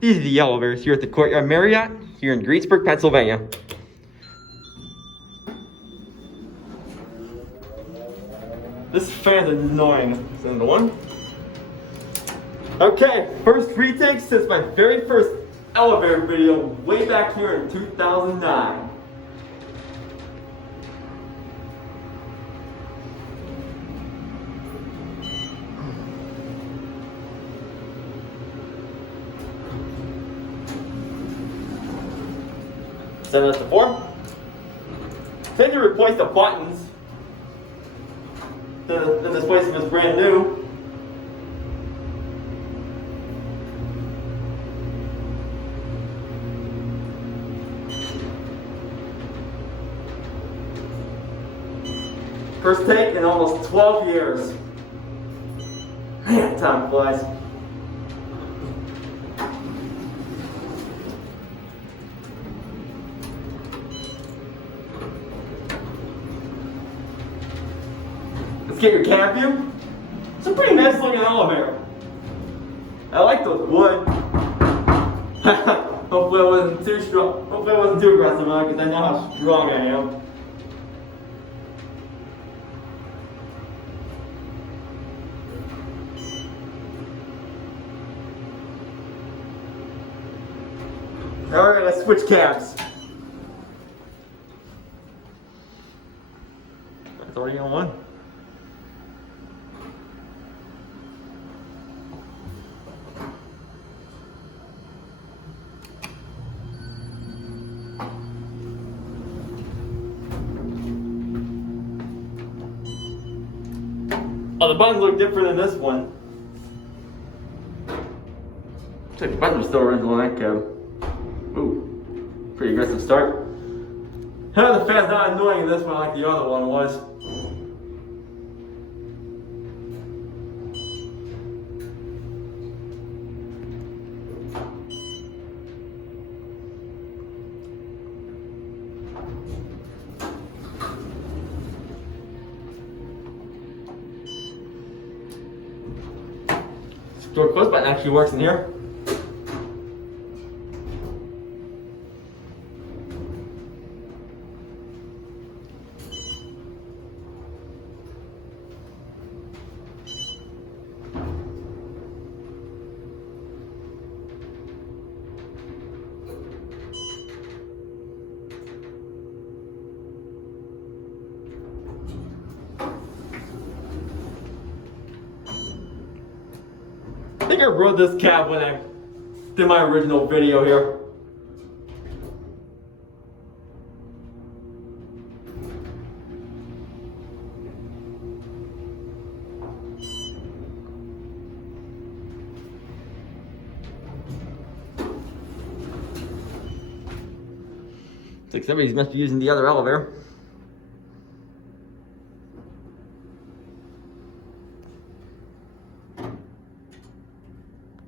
These are the elevators here at the Courtyard Marriott here in Greensburg, Pennsylvania. This fan's annoying. This is the one. Okay, first retake since my very first elevator video way back here in 2009. Send us the form. Then you replace the buttons. Then this place is brand new. First take in almost 12 years. Man, time flies. Let's get your cab view. It's a pretty nice looking elevator. I like the wood. Hopefully I wasn't too strong. Hopefully I wasn't too aggressive on it because I know how strong I am. Alright, let's switch cabs. That's already on one. Oh, the buttons look different than this one. Looks like the buttons are still original on that cab. Ooh, pretty aggressive start. The fan's not annoying in this one like the other one was. Door close button actually works in here. I think I rode this cab when I did my original video here. Looks like somebody must be using the other elevator.